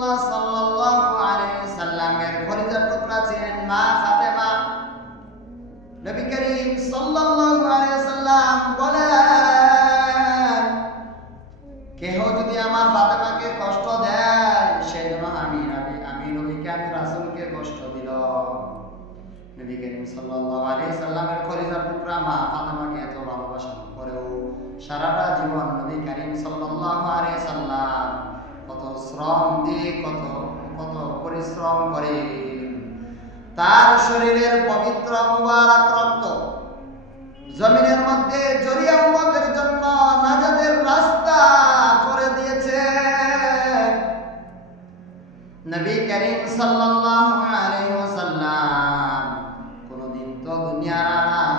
রাসূলুল্লাহ সাল্লাল্লাহু আলাইহি খলিজার টুকরা ছিলেন মা ফাতেমা। নবী করিম সাল্লাল্লাহু আলাইহি বলেন, কেহ যদি আমার ফাতেমাকে কষ্ট দেয় আমি আমি আমি নবীকে, আমি রাসূলকে কষ্ট দিল নবী করিম সাল্লাল্লাহু আলাইহি সাল্লামের খলিজার টুকরা মা ফাতেমাকে এত ভালোবাসা করেও সারাটা জীবন নবী করিম সাল্লাল্লাহু আলাইহি সাল্লাম শ্রম দিয়ে কত কত পরিশ্রম করে। তার শরীরের পবিত্র মুবারক রক্ত জমিনের মধ্যে জরিয়া উম্মতের জন্য নাজাদের রাস্তা করে দিয়েছে। নবী করিম সাল্লাল্লাহু আলাইহি ওয়াসাল্লাম, কোনদিন তো দুনিয়ার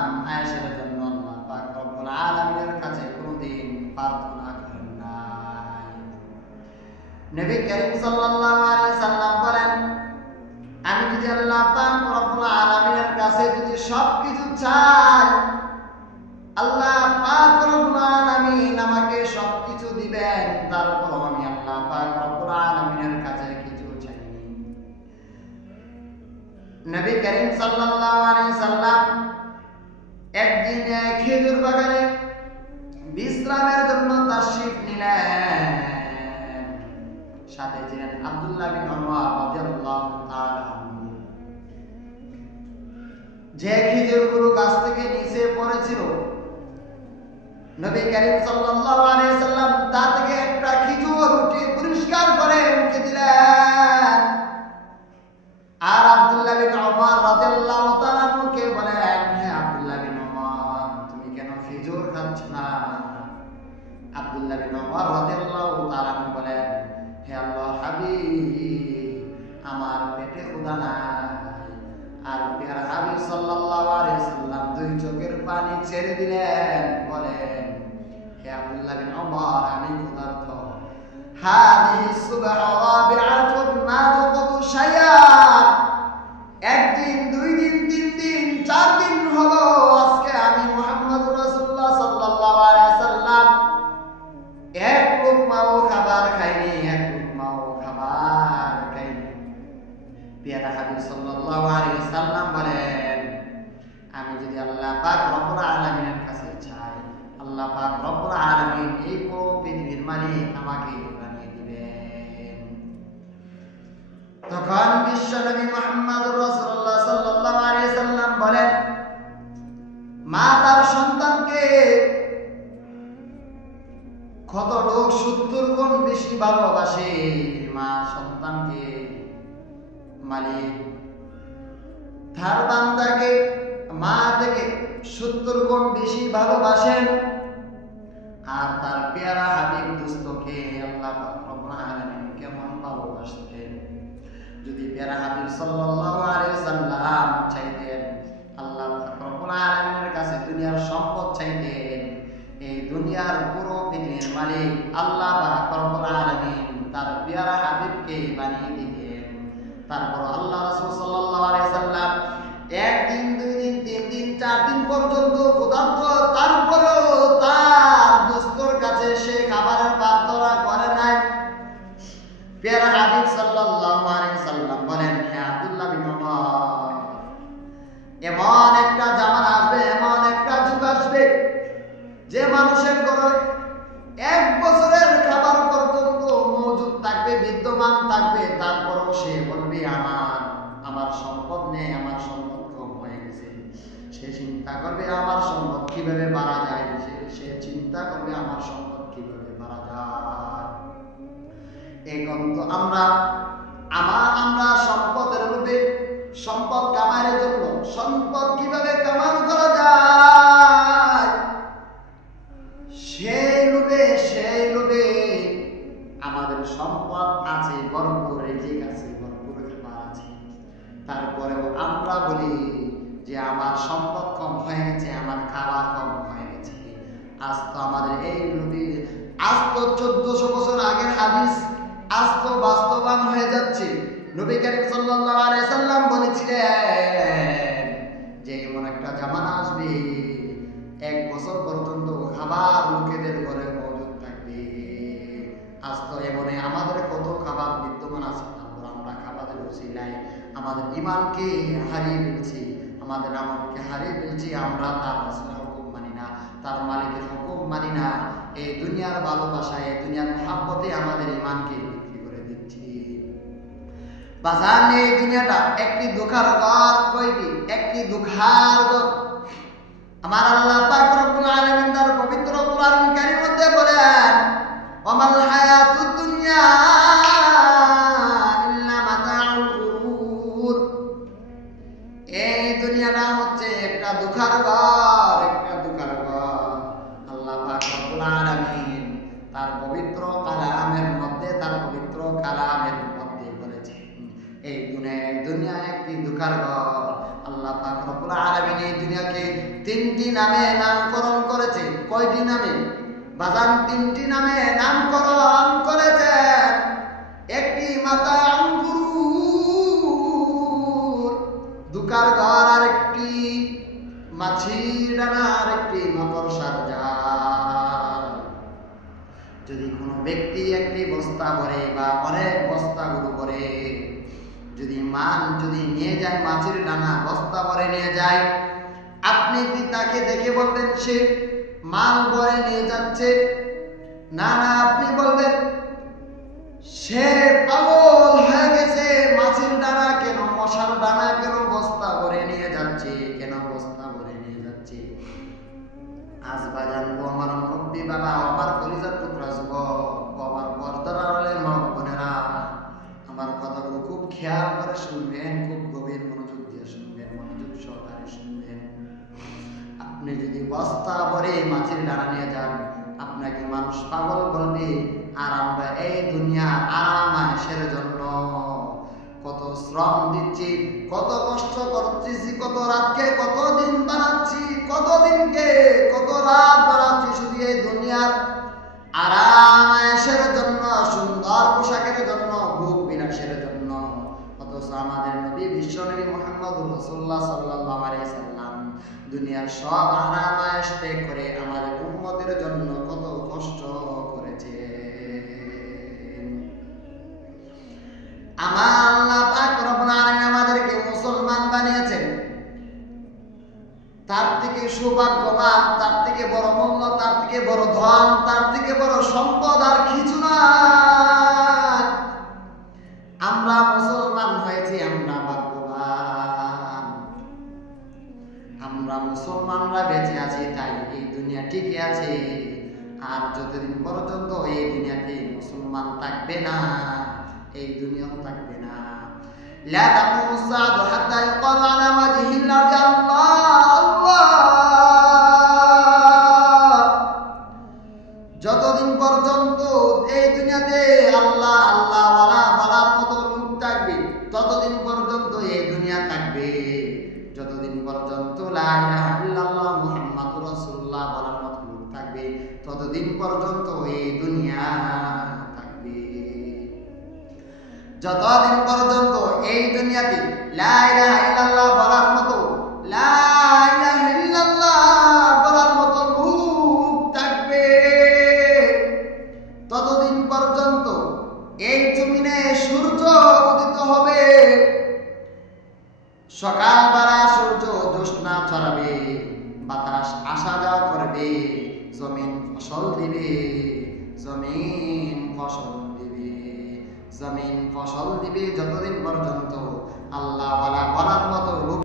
নবী করিম সাল্লাল্লাহু আলাইহি সাল্লাম বলেন, আমি যদি আল্লাহ পাক রব্বুল আলামিনের কাছে যদি চাই, আল্লাহ পাক রব্বুল আলামিন আমাকে দিবেন। তারপর আমি আল্লাহ পাক রব্বুল আলামিনের কাছে কিছু চাইনি নবী করিম সাল্লাল্লাহু আলাইহি সাল্লাম একদিন খেজুর বাগানে বিশ্রামের জন্য আব্দুল্লাহ বিন ওমর রাদিয়াল্লাহু তাআলা। যে খেজুরগুলো গাছ থেকে নিচে পড়েছিল নবী করিম সাল্লাল্লাহু আলাইহি সাল্লাম আর বিহার সাল্লাম দুই চোখের পানি ছেড়ে দিলেন বলেন হে আব্দুল্লাহ আমি সাল্লাল্লাহু আলাইহি সাল্লাম আমি যদি আল্লাহ পাক রব্বুল আলামিনের কাছে চাই, আল্লাহ পাক রব্বুল আলামিন এই পুরো পৃথিবীর মালিক আমাকে বানিয়ে দিবেন। তখন বিশ্ব নবী মুহাম্মদ রাসূলুল্লাহ সাল্লাল্লাহু আলাইহি সাল্লাম বলেন, মা তার সন্তানকে কত লোক সত্তর গুণ বেশি ভালোবাসে। মা সন্তানকে মালিক তার বান্দাকে মা থেকে সত্তর গুণ বেশি ভালোবাসেন। আর তার পেয়ারা হাবিব দুস্তকে আল্লাহ কেমন ভালোবাসতেন যদি পেয়ারা হাবিব সাল্লাম চাইতেন, আল্লাহ কাছে দুনিয়ার সম্পদ চাইতেন, এই দুনিয়ার পুরো পৃথিবীর মালিক আল্লাহ রব্বুল তার পেয়ারা হাবিবকে বানিয়ে দিতেন। তারপর বিদ্যমান থাকবে, তারপরও সে বলবে, আমার আমার সম্পদ নেই, আমার সম্পদ কম হয়ে গেছে। সে চিন্তা করবে, আমার সম্পদ কীভাবে বাড়া যায়? সে সে চিন্তা করবে, আমার সম্পদ কীভাবে বাড়া যায়? এখন তো আমরা, আমার, আমরা সম্পদের রূপে সম্পদ কামাইয়ের জন্য সম্পদ কীভাবে তারপরেও আমরা বলি যে আমার সম্পদ কম হয়ে গেছে, আমার খাবার কম হয়ে গেছে। আজ তো আমাদের এই নদীর আজ তো চোদ্দশো বছর আগের হাদিস, আজ তো বাস্তবায়ন হয়ে যাচ্ছে। নবী করিম সাল্লাম বলেছিলেন ইমানকে হারিয়ে ফেলছি, আমাদের আমলকে হারিয়ে ফেলছি, আমরা তার রাসূলের হুকুম মানি না, তার মালিকের হুকুম মানি না। এই দুনিয়ার ভালোবাসায়, এই দুনিয়ার মহাব্বতে আমাদের ইমানকে বিক্রি করে দিচ্ছি। বাজার দুনিয়াটা একটি দুঃখার কয়টি? একটি দুঃখার আমার আল্লাহ পাক তার পবিত্র কালামের মধ্যে, তার পবিত্র কালামের মধ্যে এই দুনিয়া দুনিয়া একটি দুঃখার ঘর। আল্লাহ পাক এই দুনিয়াকে তিনটি নামে নামকরণ করেছে। কয়টি নামে? বাজান তিনটি নামে নামকরণ অনেক বস্তাগুলো ভরে যদি মান যদি নিয়ে যায়, মাছের ডানা বস্তা ভরে নিয়ে যায়, আপনি কি তাকে দেখে বলবেন সে মাল ভরে নিয়ে যাচ্ছে? না না, আপনি বলবেন, সে পাগল হয়ে গেছে, মাছের ডানা কেন, মশার ডানা কেন বস্তা ভরে নিয়ে যাচ্ছে, কেন বস্তা ভরে নিয়ে যাচ্ছে? আজ বস্তা ভরে মাছের ডানা নিয়ে যান। আপনাকে মানুষ পাগল বলবে, আর আমরা এই দুনিয়ার আরাম আয়েসের জন্য কত শ্রম দিচ্ছি, কত কষ্ট করতেছি, কত রাতকে কত দিন বানাচ্ছি কত দিনকে কত রাত বানাচ্ছি শুধু এই দুনিয়ার আরাম আয়েসের জন্য সুন্দর পোশাকের জন্য ভোগ বিলাসের জন্য অথচ আমাদের নবী বিশ্ব নবী মোহাম্মদ রসুল্লাহ সাল্লাহ দুনিয়ার সব আরাম আয়েস করে আমাদের উম্মতের জন্য কত কষ্ট করেছে। আমার আল্লাহ পাক আমাদেরকে মুসলমান বানিয়েছেন। তার থেকে সৌভাগ্যবান, তার থেকে বড় মূল্য তার থেকে বড় ধন, তার থেকে বড় সম্পদ আর কিছু না। দুনিয়া ঠিকই আছে আর যতদিন পর্যন্ত এই দুনিয়াতে মুসলমান থাকবে না এই দুনিয়াও থাকবে না لا تقوم الساعة حتى يقال على وجه الأرض الله الله যতদিন পর্যন্ত এই দুনিয়াতে আল্লাহ আল্লাহ বলা বলার মতো লোক থাকবে ততদিন পর্যন্ত এই দুনিয়া থাকবে যতদিন পর্যন্ত লা ততদিন পর্যন্ত এই দুনিয়া থাকবে। যতদিন পর্যন্ত এই দুনিয়াতে বলার মতো, লা ইলাহা ইল্লাল্লাহ বলার মতো লোক থাকবে। ততদিন পর্যন্ত এই জমিনে সূর্য উদিত হবে। সকালবেলা সূর্য জ্যোৎস্না ছড়াবে, বাতাস আসা যাওয়া করবে। জমিন ফসল দিবে জমিন ফসল দিবে জমিন ফসল দিবে যতদিন পর্যন্ত আল্লাহ বলার মতো